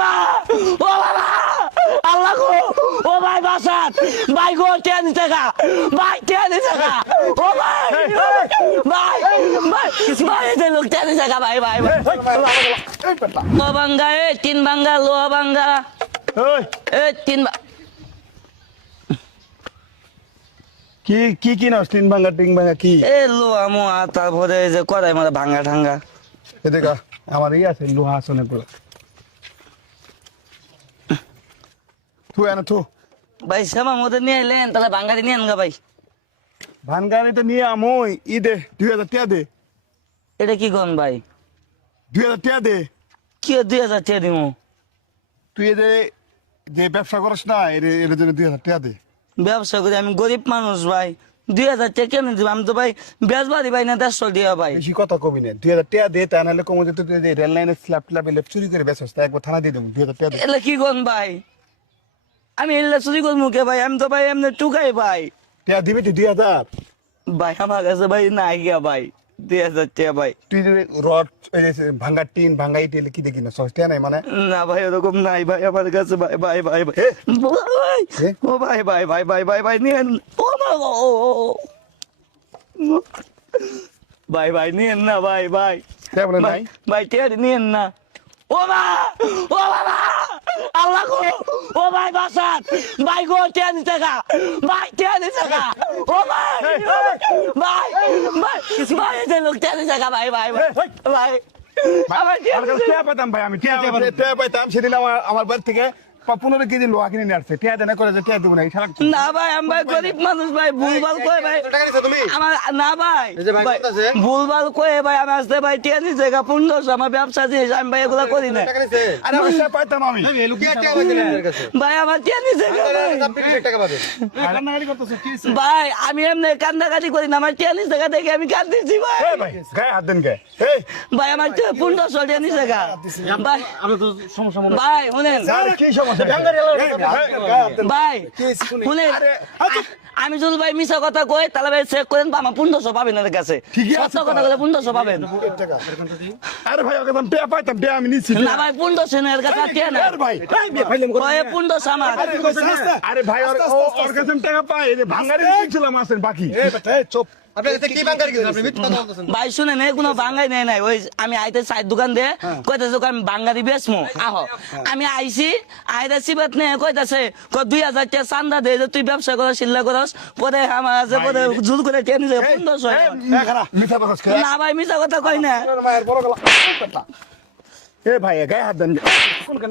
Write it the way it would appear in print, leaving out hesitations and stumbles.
মা ও বাবা আল্লাহ গো ও ভাই বাসাত ভাই গো টেন টাকা ভাই টেন টাকা ও ভাই ভাই ভাই ভাই এই লোক টেন টাকা ভাই ভাই লো বাঙ্গা এ তিন বাঙ্গা লো বাঙ্গা এ তিন কি কি কি নাও তিন ভাঙা টিং ভাঙা কি এ লো আমো তারপরে যে করাই মানে ভাঙ্গা ঠাঙ্গা এদিকে আমার ই আছে লোহা আসনে গুলো তুই আনা তুই ভাই সেমা মধ্যে নিয়ে এলেন তাহলে ভাঙ্গা নিয়ে আনগা ভাই ভানগাড়ি তো নিয়ে আমই ই দে 2000 টাকা দে এটা কি গন ভাই 2000 টাকা দে কি 2000 টাকা দিমু তুই যে যে ব্যবসা করছ না এর জন্য 2000 টাকা দে ব্যবসা করি আমি গরিব মানুষ ভাই 2000 টাকা কেমন দিব আমি তো ভাই বেজবাড়ি ভাই না 150 দিয়া ভাই বেশি কথা কবি না 2000 টাকা দে তা নাহলে কম যদি তুই রেল লাইনে স্ল্যাপ ট্ল্যাপ এলে চুরি করে বেচছ তা একবার থানা দিয়ে দেবো 2000 টাকা দে এলে কি গন ভাই আমি এলে চুরি করবো কে ভাই আমি তো ভাই এমনি টুকাই ভাই টাকা দিবি তুই 2000 ভাই আমার কাছে ভাই নাই গিয়া ভাই 2000 টাকা ভাই তুই যে রড ভাঙ্গা টিন ভাঙ্গা ইট এলে কি দেখি না সস্তা নাই মানে না ভাই এরকম নাই ভাই আমার কাছে ভাই ভাই ভাই ভাই ও ভাই ভাই ভাই ভাই ভাই ভাই নিয়েন ও মা গো ভাই ভাই নিয়েন না ভাই ভাই টাকা বলে নাই ভাই টেয়ারি নিয়েন না ও মা ও বাবা আল্লাহ গো ও ভাই বাসাত ভাই গো টেয়ারি টাকা ভাই টেয়ারি টাকা ও ভাই ভাই ভাই ভাই এই লোক টেয়ারি টাকা ভাই ভাই ভাই আমার টাকা পেতাম ভাই আমি টাকা পাইতাম সেদিন আমার বাড়ি থেকে 15 কেজি লোহা কিনে নিয়ে আসছে টাকা দেনা করে যে টাকা দেবো না এই সারা না ভাই আমি ভাই গরিব মানুষ ভাই ভুলভাল কই ভাই আমার না ভাই ভুলভাল কই ভাই আমি আসতে ভাই টেয়ারি জায়গা 1500 আমার ব্যবসা দিয়ে আমি ভাই এগুলা করি না আরে আমি টাকা পাইতাম আমি ভাই আমার টেয়ারি জায়গা ভাই আমি এমনি কান্দাকাটি করি না আমার টেয়ারি জায়গা দেখে আমি কান্দিছি ভাই ভাই গায়ে হাত দেন গায়ে ভাই আমার 1500 টেয়ারি জায়গা ভাই আমরা তো সমস্যা মনে ভাই শুনেন কি সমস্যা ভাই শুনেন আমি যদি ভাই মিশা কথা কই তাহলে ভাই চেক করেন আমার 1500 পাবেন এর কাছে সত্য কথা বলে 1500 পাবেন আরে ভাই ওকে টাকা পাইতাম টাকা আমি নিচ্ছি না ভাই 1500 এর কাছে টিয়া না আরে ভাই ভাই 1500 আমার আরে ভাই ওর কাছে টাকা পাই এই ভাঙারে দিয়েছিলাম আসেন বাকি চুপ ভাই শুনেন কোনো বাঙ্গাই নেই নাই ওই আমি আইতে চাই দোকান দে কইতাছে আমি বাঙ্গারি বেচমু আহ আমি আইছি আইতে সিবাত নে কইতাছে 2000 টাকা চান্দা দে যে তুই ব্যবসা করস শিল্লা করস পরে আমার আছে পরে জুল করে টেনে 1500 না ভাই মিছা কথা কই না এ ভাই গায়ে হাত দেন